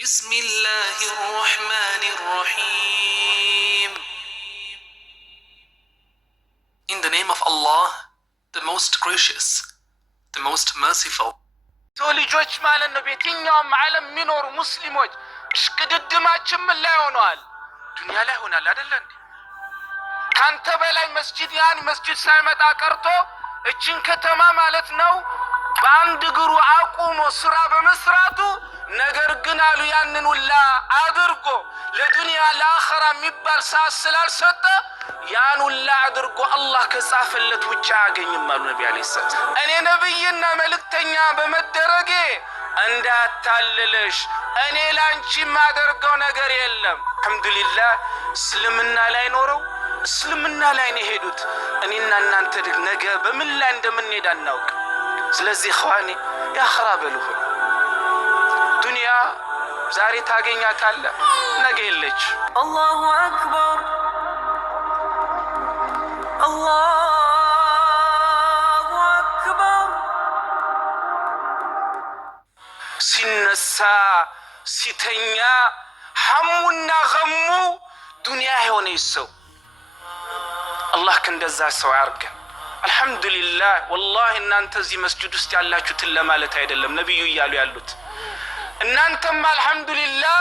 بسم الله الرحمن الرحيم. In the name of Allah, the most gracious, the most merciful. ልጆች ማለት ነው በየትኛውም ዓለም የሚኖሩ ሙስሊሞች እሽቅድድማችን ምን ላይ ሆነዋል? ዱንያ ላይ ሆናል አይደል እንዴ? ካንተ በላይ መስጂድ ሳይመጣ ቀርቶ እችን ከተማ ማለት ነው በአንድ እግሩ አቁሞ ስራ በመስራቱ ነገር ግን አሉ ያንን ሁላ አድርጎ ለዱንያ ለአኺራ የሚባል ሰዓት ስላልሰጠ ያን ሁላ አድርጎ አላህ ከጻፈለት ውጭ አያገኝም አሉ ነብዩ አለይሂ ሰላም። እኔ ነብይና መልእክተኛ በመደረጌ እንዳታልልሽ እኔ ላንቺ ማደርገው ነገር የለም። አልহামዱሊላህ እስልምና ላይ ኖረው እስልምና ላይ ነው ሄዱት። እኔና እናንተ ነገ በምን ላይ እንደምንሄድ አናውቅ። ስለዚህ ኸዋኒ ያኺራ በሉሁ። ዱንያ ዛሬ ታገኛታለህ፣ ነገ የለች። አላሁ አክበር አላሁ አክበር። ሲነሳ ሲተኛ ሐሙና ገሙ ዱንያ የሆነ ሰው አላህ ከእንደዛ ሰው ያርገን። አልহামዱሊላህ ወላሂ እናንተ እዚህ መስጂድ ውስጥ ያላችሁትን ለማለት አይደለም ነብዩ እያሉ ያሉት እናንተም አልহামዱሊላህ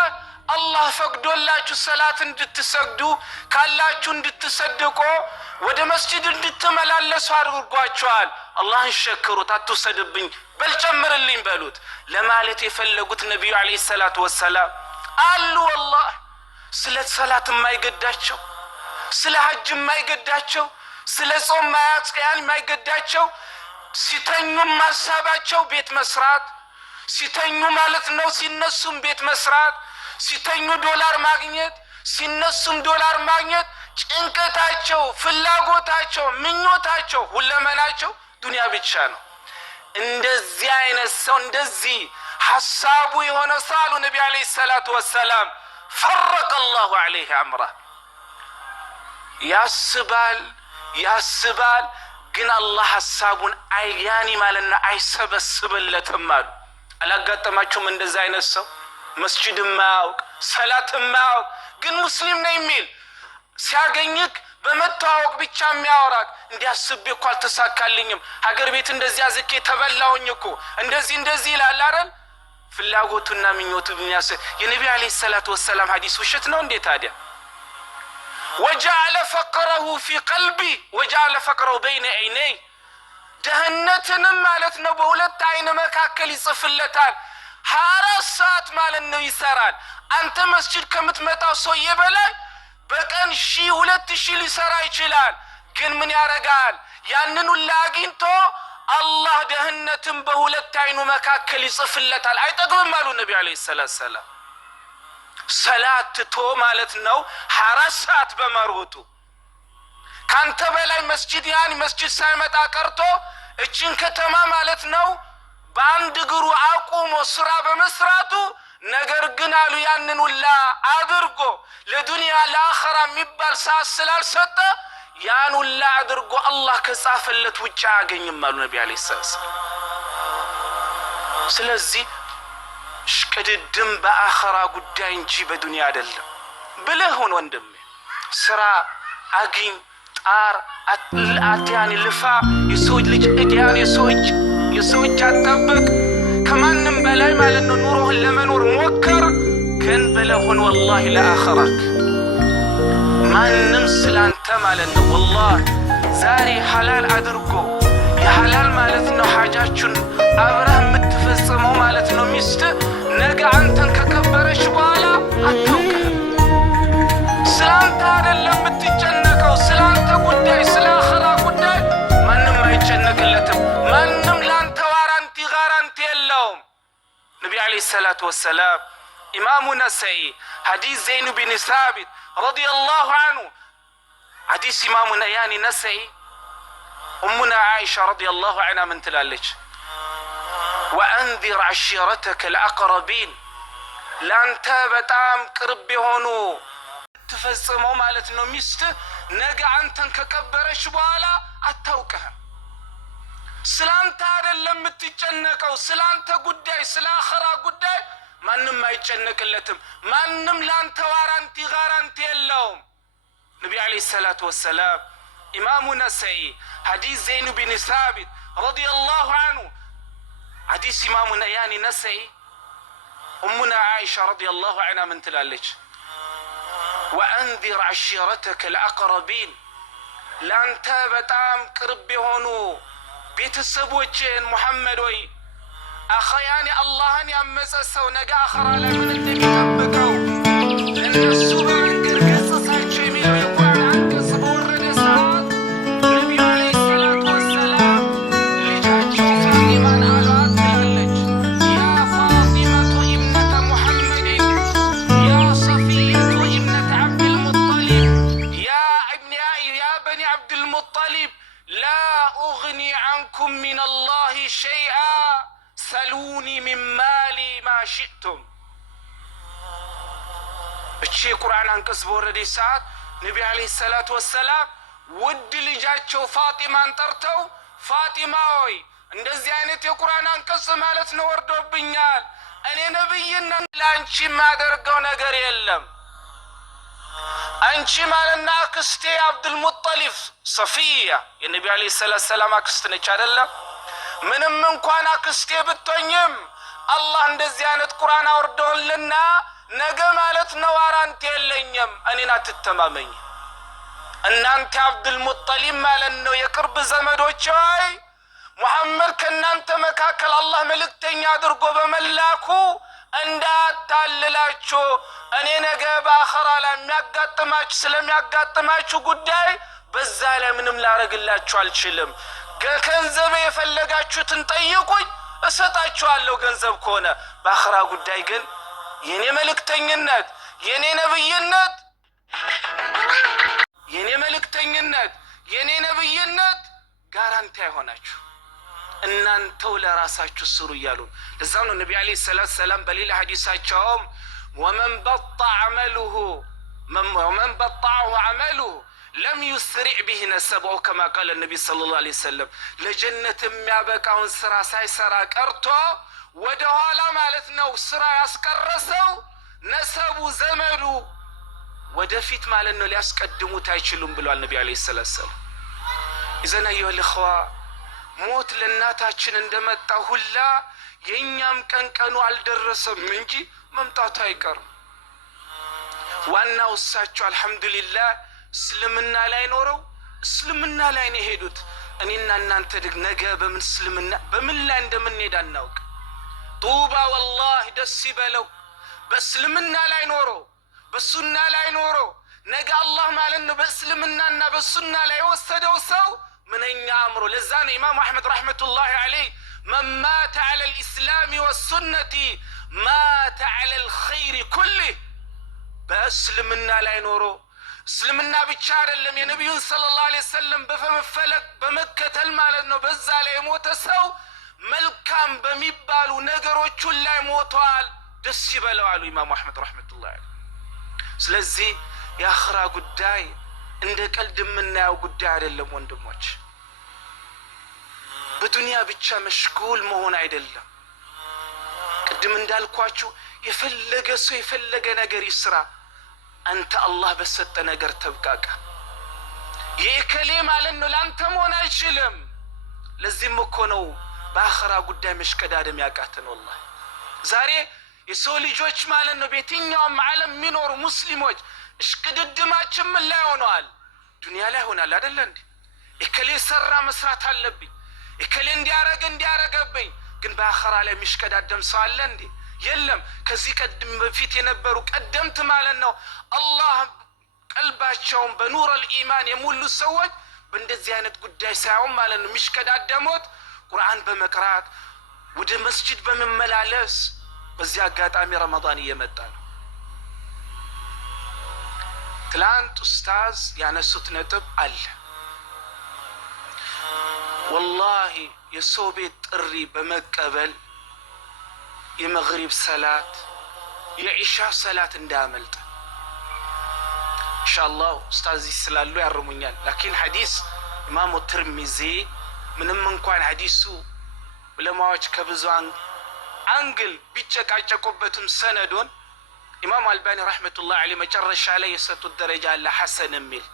አላህ ፈቅዶላችሁ ሰላት እንድትሰግዱ ካላችሁ እንድትሰደቁ ወደ መስጂድ እንድትመላለሱ አድርጓችኋል። አላህን ሸክሩት፣ አትውሰድብኝ በልጨምርልኝ በሉት ለማለት የፈለጉት ነብዩ አለይሂ ሰላቱ ወሰላም አሉ። ወላሂ ስለ ሰላት የማይገዳቸው፣ ስለ ሐጅ የማይገዳቸው፣ ስለ ጾም የማይገዳቸው ሲተኙም ማሳባቸው ቤት መስራት፣ ሲተኙ ማለት ነው ሲነሱም ቤት መስራት፣ ሲተኙ ዶላር ማግኘት፣ ሲነሱም ዶላር ማግኘት፣ ጭንቀታቸው፣ ፍላጎታቸው፣ ምኞታቸው፣ ሁለመናቸው ዱንያ ብቻ ነው። እንደዚህ አይነት ሰው እንደዚህ ሐሳቡ የሆነ ሳሉ ነብዩ አለይሂ ሰላቱ ወሰላም ፈረቀ አላሁ ዐለይሂ አምራ ያስባል ግን አላህ ሐሳቡን ያኒ ማለትና አይሰበስብለትም አሉ። አላጋጠማችሁም እንደዛ አይነት ሰው መስጂድ ማያውቅ ሰላት ማያውቅ ግን ሙስሊም ነኝ የሚል ሲያገኝክ በመተዋወቅ ብቻ የሚያወራክ እንዲያስብ እኮ አልተሳካልኝም ሀገር ቤት እንደዚህ አዝቄ ተበላውኝ እኮ እንደዚህ ይላል አይደል? ፍላጎቱና ምኞቱ የነብዩ አለይሂ ሰላቱ ወሰላም ሐዲስ ውሸት ነው እንዴ ታዲያ? وجعل فقره في قلبي وجعل فقره بين عيني دهنتنا ማለት ነው በሁለት አይነ መካከል ይጽፍለታል። 24 ሰዓት ማለት ነው ይሰራል። አንተ መስጂድ ከምትመጣው ሰው ይበላል በቀን 1000-2000 ሊሰራ ይችላል። ግን ምን ያረጋል? ያንን ሁሉ አግኝቶ አላህ ደህነትን በሁለት አይኑ መካከል ይጽፍለታል። አይጠግብም አሉ ነብዩ አለይሂ ሰላም። ሰላት ቶ ማለት ነው 24 ሰዓት በመሮጡ ካንተ በላይ መስጂድ ሳይመጣ ቀርቶ እችን ከተማ ማለት ነው በአንድ እግሩ አቁሞ ስራ በመስራቱ ነገር ግን አሉ ያንን ሁላ አድርጎ ለዱንያ ለአኺራ የሚባል ሰዓት ስላልሰጠ ያን ሁላ አድርጎ አላህ ከጻፈለት ውጭ አያገኝም አሉ ነብዩ አለይሂ ሰላም። ስለዚህ ሽቅድድም በአኺራ ጉዳይ እንጂ በዱንያ አይደለም። ብለህ ሆነ ወንድሜ ስራ አግኝ ጣር አትያኒ ልፋ የሰው ልጅ እዲያን የሰው እጅ አጠብቅ ከማንም በላይ ማለት ነው ኑሮህን ለመኖር ሞክር። ግን ብለህ ሆነ ወላሂ ለአኺራክ ማንም ስላንተ ማለት ነው ወላሂ ዛሬ ሐላል አድርጎ የሐላል ማለት ነው ሐጃችሁን አብረህ የምትፈጽመው ማለት ነው ሚስት ነገ አንተን ከከበረች በኋላ አታውቅህም። ስላንተ አይደለም የምትጨነቀው፣ ስላንተ ጉዳይ ስለ አኺራ ጉዳይ ማንም አይጨነቅለትም። ማንም ላንተ ጋራንቲ የለውም። ነብዩ አለይሂ ሰላቱ ወሰላም ኢማሙ ነሰኢ ሐዲስ ዘይኑ ቢን ሳቢት ረዲየላሁ ዐንሁ ሐዲስ ኢማሙ ያኒ ነሰኢ ኡሙና ዓኢሻ ረዲየላሁ ዐንሃ ምን ትላለች? وأنذر عشيرتك الأقربين لانت بتام قرب يهونو تفصمو ማለት ነው ሚስት ነገ አንተን ከከበረች በኋላ አታውቅህም። ስላንተ አይደለም የምትጨነቀው፣ ስላንተ ጉዳይ ስለ አኺራ ጉዳይ ማንም አይጨነቅለትም። ማንም ላንተ ጋራንቲ የለውም። ነቢ ዓለይሂ ሰላቱ ወሰላም ኢማሙ ነሰኢ ሐዲስ ዘይኑ ቢን ሳቢት ረዲየላሁ ዐንሁ ሐዲስ ኢማሙ ያኒ ነሰኢ እሙና ዓኢሻ ረዲየላሁ ዐንሃ ምን ትላለች? ወአንዚር ዐሺረተከ ልአቅረቢን ላንተ በጣም ቅርብ የሆኑ ቤተሰቦችን ሙሐመድ ወይ አኸያኒ አላህን ያመፀ ሰው ነገ አኸራ ላይ ምን እንደሚጠብቀው ለእነሱ በመንገድ ገሰጻቸው የሚለው የቁርአን አንቀጽ በወረደ ሰዓት ነቢዩ ዓለይሂ ሰላቱ ወሰላም ልጃቸው ፋጢማን አሏት ትላለች። ያ ፋጢመቱ ኢብነተ ሙሐመድን ያ ሰፊየቱ ኢብነተ ዓብድልሙጠሊብ ያ በኒ ዓብድልሙጠሊብ ላ ኡግኒ ዐንኩም ሚነላሂ ሸይአ ሰሉኒ ሚን ማሊ ማ ሽእቱም። እቺ የቁርአን አንቀጽ በወረደች ሰዓት ነቢ ዓለይሂ ሰላቱ ወሰላም ውድ ልጃቸው ፋጢማን ጠርተው ፋጢማ ሆይ እንደዚህ አይነት የቁርአን አንቀጽ ማለት ነው ወርዶብኛል፣ እኔ ነብይና ለአንቺ የማደርገው ነገር የለም። አንቺ ማለትና አክስቴ አብዱልሙጠሊብ ሰፊያ የነቢ ዓለይሂ ሰላቱ ወሰላም አክስት ነች አይደለም? ምንም እንኳን አክስቴ ብትሆኝም አላህ እንደዚህ አይነት ቁርአን አውርዶልና ነገ ማለት ነው ዋራንቲ የለኝም፣ እኔን አትተማመኝ። እናንተ አብዱልሙጠሊብ ማለት ነው የቅርብ ዘመዶች ሆይ ሙሐመድ ከእናንተ መካከል አላህ መልእክተኛ አድርጎ በመላኩ እንዳታልላችሁ፣ እኔ ነገ በአኸራ ላይ ስለሚያጋጥማችሁ ጉዳይ በዛ ላይ ምንም ላረግላችሁ አልችልም። ገንዘብ የፈለጋችሁትን ጠይቁኝ እሰጣችኋለሁ ገንዘብ ከሆነ። በአኸራ ጉዳይ ግን የኔ መልእክተኝነት የኔ ነብይነት ጋራንቲ አይሆናችሁ፣ እናንተው ለራሳችሁ ስሩ እያሉ። ለዛም ነው ነቢ ዓለይሂ ሰላቱ ወሰላም በሌላ ሐዲሳቸውም ወመን በጣዐሁ ዐመሉሁ ለም ዩስሪዕ ቢህ ነሰበሁ ከማ ቃለ ነቢ ሰለላሁ ዐለይሂ ወሰለም። ለጀነት የሚያበቃውን ስራ ሳይሰራ ቀርቶ ወደ ኋላ ማለት ነው ስራ ያስቀረሰው ነሰቡ ዘመዱ ወደፊት ማለት ነው ሊያስቀድሙት አይችሉም ብሏል ነቢ ዓለይሂ ሰላቱ ወሰላም። ኢዘን አዩሀ ልእኽዋ ሞት ለእናታችን እንደመጣ ሁላ የእኛም ቀኑ አልደረሰም እንጂ መምጣቱ አይቀርም። ዋናው እሳቸው አልሐምዱሊላህ እስልምና ላይ ኖረው እስልምና ላይ ነው የሄዱት። እኔና እናንተ ነገ በምን ላይ እንደምንሄድ አናውቅ። ጡባ ወላሂ ደስ ይበለው በእስልምና ላይ ኖሮ በሱና ላይ ኖሮ ነገ አላህ ማለት ነው በእስልምናና በሱና ላይ የወሰደው ሰው ምንኛ አምሮ። ለዛ ነው ኢማሙ አሕመድ ረሕመቱላሂ ዐለይህ መን ማተ ዐለ ልእስላሚ ወሱነቲ ማተ ዐለ ልኸይሪ ኩሊህ። በእስልምና ላይ ኖሮ እስልምና ብቻ አይደለም የነቢዩን ሰለላሁ ዐለይሂ ወሰለም በመፈለግ በመከተል ማለት ነው በዛ ላይ የሞተ ሰው መልካም በሚባሉ ነገሮቹን ላይ ሞቷል። ደስ ይበለው አሉ ኢማሙ አሕመድ ረሕመቱላሂ ዐለይህ። ስለዚህ የአኽራ ጉዳይ እንደ ቀልድ የምናየው ጉዳይ አይደለም ወንድሞች። በዱንያ ብቻ መሽጉል መሆን አይደለም። ቅድም እንዳልኳችሁ የፈለገ ሰው የፈለገ ነገር ይስራ፣ አንተ አላህ በሰጠ ነገር ተብቃቃ። የእከሌ ማለት ነው ለአንተ መሆን አይችልም። ለዚህም እኮ ነው በአኽራ ጉዳይ መሽቀዳደም ያቃተን። ወላሂ ዛሬ የሰው ልጆች ማለት ነው በየትኛውም ዓለም የሚኖሩ ሙስሊሞች እሽቅድድማችን ምን ላይ ሆነዋል? ዱንያ ላይ ሆናል አይደለ እንዴ? እከሌ ሰራ መስራት አለብኝ፣ እከሌ እንዲያረገብኝ። ግን በአኽራ ላይ የሚሽቀዳደም ሰው አለ እንዴ? የለም። ከዚህ ቀደም በፊት የነበሩ ቀደምት ማለት ነው አላህ ቀልባቸውን በኑረል ኢማን የሞሉ ሰዎች በእንደዚህ አይነት ጉዳይ ሳይሆን ማለት ነው የሚሽቀዳደሙት ቁርአን በመቅራት ወደ መስጂድ በመመላለስ። በዚህ አጋጣሚ ረመዳን እየመጣ ነው። ትላንት ኡስታዝ ያነሱት ነጥብ አለ። ወላሂ የሰው ቤት ጥሪ በመቀበል የመግሪብ ሰላት የኢሻ ሰላት እንዳያመልጥ። ኢንሻአላህ ኡስታዝ ስላሉ ያርሙኛል። ላኪን ሐዲስ ኢማሙ ትርሚዚ ምንም እንኳን ሐዲሱ ዑለማዎች ከብዙ አንግል ቢጨቃጨቁበትም ሰነዱን ኢማም አልባኒ ረሕመቱላህ ዐለይሂ መጨረሻ ላይ የሰጡት ደረጃ አለ ሐሰን የሚል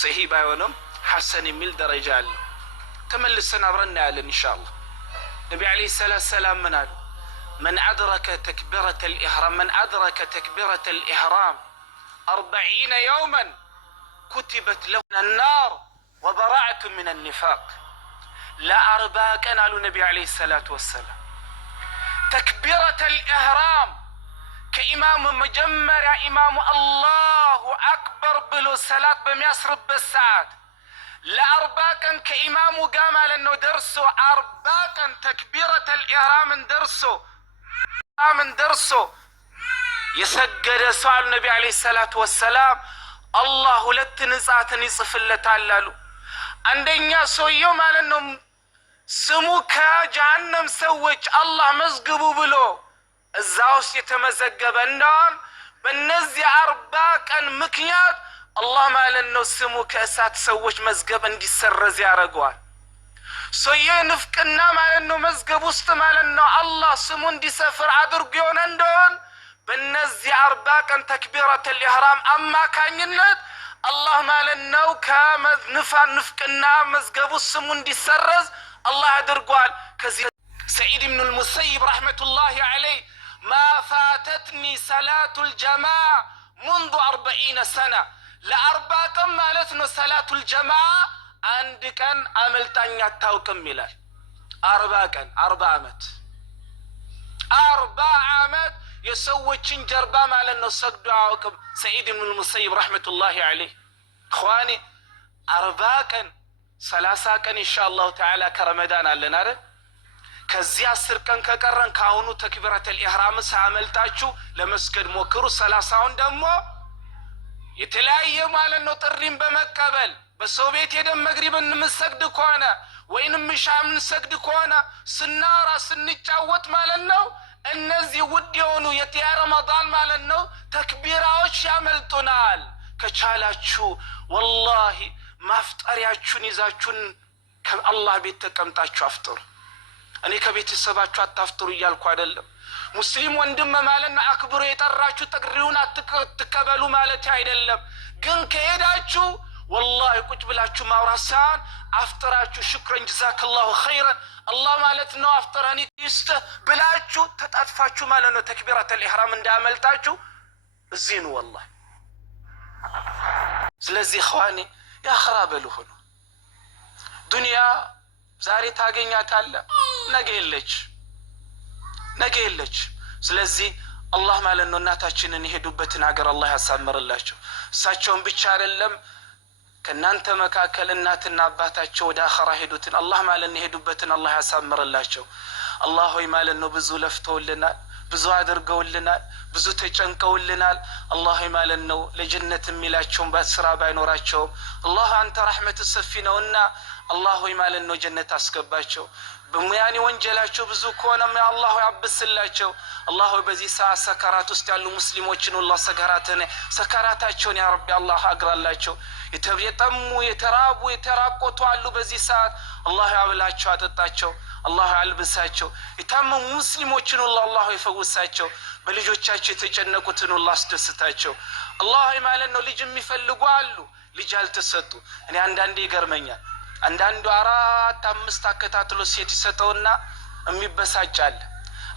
ሰሂህ ባይሆንም ሐሰን የሚል ደረጃ አለ። ተመልሰን አብረን እናያለን ኢንሻአላህ። ነቢ ዐለይሂ ሰላቱ ወሰላም ምን አሉ? መን አድረከ ተክቢረተ ልኢሕራም 40 የውመን ኩቲበት ለሁ ናር ወበራዕቱ ምን ኒፋቅ። ለ40 ቀን አሉ ነቢ ዐለይሂ ሰላቱ ወሰላም ተክቢረተ ልኢሕራም ከኢማሙ መጀመሪያ ኢማሙ አላሁ አክበር ብሎ ሰላት በሚያስርበት ሰዓት ለ40 ቀን ከኢማሙ ጋር ማለት ነው ደርሶ 40 ቀን ተክቢረተል ኢሕራምን ደርሶ የሰገደ ሰው አሉ ነቢ ዐለይሂ ሰላቱ ወሰላም አላህ 2 ንጻትን ይጽፍለታል አሉ። አንደኛ ሰውየው ማለት ነው ስሙ ከጀሃነም ሰዎች አላህ መዝግቡ ብሎ እዛ ውስጥ የተመዘገበ እንደሆን በእነዚህ 40 ቀን ምክንያት አላህ ማለት ነው ስሙ ከእሳት ሰዎች መዝገብ እንዲሰረዝ ያደርገዋል። ሰውዬው ንፍቅና ማለት ነው መዝገብ ውስጥ ማለት ነው አላህ ስሙ እንዲሰፍር አድርጎ የሆነ እንደሆን በእነዚህ 40 ቀን ተክቢረተል ኢሕራም አማካኝነት አላህ ማለት ነው ከንፍቅና መዝገቡ ስሙ እንዲሰረዝ አላህ አድርጓል። ከዚህ ሰዒድ ብኑ ልሙሰይብ ረሕመቱላሂ ዐለይህ ማ ፋተትኒ ሰላቱል ጀማዓ ሙንዙ 40 ሰና ለ40 ቀን ማለት ነው ሰላቱል ጀማዓ አንድ ቀን አመልጣኝ አታውቅም ይላል። 40 ቀን 40 ዓመት የሰዎችን ጀርባ ማለት ነው ሰግዶ አያውቅም ሰዒድ ብኑ ልሙሰይብ ረሕመቱላሂ ዐለይህ። እኽዋኔ 40 ቀን 30 ቀን ኢንሻአላሁ ተዓላ ከረመዳን አለን አይደል? ከዚህ 10 ቀን ከቀረን ከአሁኑ ተክቢረተል ኢሕራም ሳያመልጣችሁ ለመስገድ ሞክሩ። 30ውን ደግሞ የተለያየ ማለት ነው ጥሪን በመቀበል በሰው ቤት ሄደን መግሪብን የምንሰግድ ከሆነ ወይንም ኢሻ የምንሰግድ ከሆነ ስናወራ ስንጫወት ማለት ነው እነዚህ ውድ የሆኑ የረመዳን ማለት ነው ተክቢራዎች ያመልጡናል። ከቻላችሁ ወላሂ ማፍጠሪያችሁን ይዛችሁን ከአላህ ቤት ተቀምጣችሁ አፍጥሩ። እኔ ከቤተሰባችሁ አታፍጥሩ እያልኩ አይደለም። ሙስሊም ወንድም ማለት ነው አክብሮ የጠራችሁ ጥሪውን አትቀበሉ ማለት አይደለም። ግን ከሄዳችሁ ወላሂ ቁጭ ብላችሁ ማውራት ሳይሆን አፍጥራችሁ ሽክረን ጀዛከላሁ ኸይረን አላህ ማለት ነው አፍጥረን ይስጥህ ብላችሁ ተጣጥፋችሁ ማለት ነው ተክቢረተል ኢሕራም እንዳያመልጣችሁ እዚህ ነው ወላሂ። ስለዚህ ኸዋኔ ያኽራ በሉ ሁኑ። ዱንያ ዛሬ ታገኛታለህ፣ ነገ የለች። ስለዚህ አላህ ማለት ነው እናታችንን የሄዱበትን ሀገር አላህ ያሳምርላቸው። እሳቸውን ብቻ አይደለም ከእናንተ መካከል እናትና አባታቸው ወደ አኸራ ሄዱትን አላህ ማለት ነው የሄዱበትን አላህ ያሳምርላቸው። አላህ ሆይ ማለት ነው ብዙ ለፍተውልናል፣ ብዙ አድርገውልናል፣ ብዙ ተጨንቀውልናል። አላህ ሆይ ማለት ነው ለጀነት የሚላቸውን በስራ ባይኖራቸውም አላህ አንተ ረሕመት ሰፊ ነውና አላህ ሆይ ማለት ነው ጀነት አስገባቸው። በሙያኒ ወንጀላቸው ብዙ ከሆነም አላህ ሆይ አብስላቸው። አላህ ሆይ በዚህ ሰዓት ሰከራት ውስጥ ያሉ ሙስሊሞችን አላህ ሰከራታቸውን ያ ረቢ አላህ አግራላቸው። የጠሙ የተራቡ የተራቆቱ አሉ በዚህ ሰዓት አላህ ያብላቸው አጠጣቸው። አላህ አልብሳቸው። የታመሙ ሙስሊሞችን አላህ ሆይ ፈውሳቸው። በልጆቻቸው የተጨነቁትን አላህ አስደስታቸው። አላህ ሆይ ማለት ነው ልጅ የሚፈልጉ አሉ ልጅ አልተሰጡ። እኔ አንዳንዴ ይገርመኛል። አንዳንዱ 4 5 አከታትሎ ሴት ይሰጠውና የሚበሳጫል።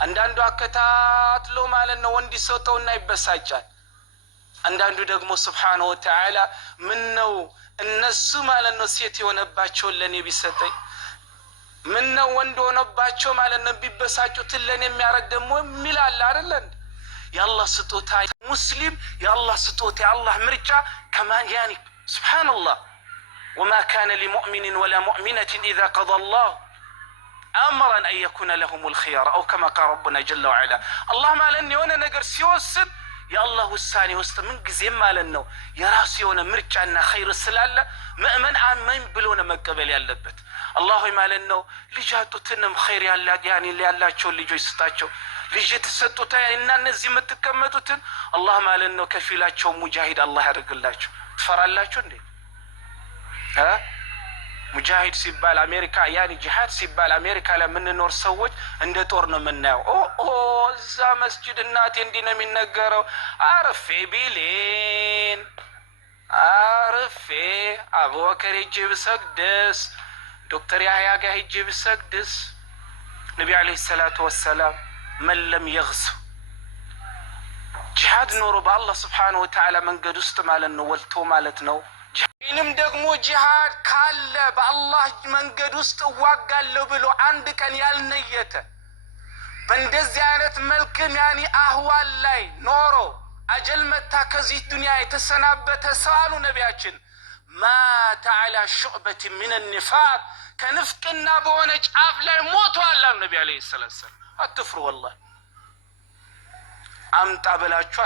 አንዳንዱ አከታትሎ ማለት ነው ወንድ ይሰጠውና ይበሳጫል። አንዳንዱ ደግሞ ሱብሓነሁ ወተዓላ ምን ነው እነሱ ማለት ነው ሴት የሆነባቸውን ለኔ ቢሰጠኝ፣ ምን ነው ወንድ ሆነባቸው ማለት ነው ቢበሳጩትን ለኔ የሚያረግ ደግሞ የሚላል አይደል እንዴ? የአላህ ስጦታ ሙስሊም የአላህ ስጦታ የአላህ ምርጫ ከማን ያኒ ሱብሓነላህ وما كان لمؤمن ولا مؤمنة إذا قضى الله أمرا أن يكون لهم الخيار أو كما قال ربنا جل وعلا. الله ما لن يونا نقر سيوسن يا الله الثاني وسط من قزيم ما لنو يراس يونا مرجعنا خير السلالة مؤمن آمين بلونا مقبل يالبت. الله ما لنو لجاتو تنم خير يالا يعني اللي يالا شو اللي جو يستاتشو لجيت ستو تا إننا نزي متكمتو تن الله ما لنو كفيلات شو مجاهد الله يرق الله شو تفر الله شو ندي ሙጃሂድ ሲባል አሜሪካ ያኒ ጂሃድ ሲባል አሜሪካ ላይ የምንኖር ሰዎች እንደ ጦር ነው የምናየው። እዛ መስጂድ እናቴ እንዲህ ነው የሚነገረው። አርፌ ቢሌን አርፌ አቡበከር ሂጄ ብሰግድስ፣ ዶክተር ያህያ ጋር ሂጄ ብሰግድስ፣ ነቢ ዓለይሂ ሰላቱ ወሰላም መን ለም የግዝ ጂሃድ ኖሮ በአላህ ስብሓነሁ ወተዓላ መንገድ ውስጥ ማለት ነው ወልቶ ማለት ነው። ወይንም ደግሞ ጂሃድ ካለ በአላህ መንገድ ውስጥ እዋጋለሁ ብሎ አንድ ቀን ያልነየተ በእንደዚህ አይነት መልክም ያኒ አህዋል ላይ ኖሮ አጀል መታ ከዚህ ዱንያ የተሰናበተ ሰው አሉ ነቢያችን ማተ ዐላ ሹዕበት ሚን ኒፋቅ ከንፍቅና በሆነ ጫፍ ላይ ሞቷል አሉ ነቢ ዓለይሂ ሰላቱ ወሰላም። አትፍሩ፣ ወላሂ አምጣ ብላችሁ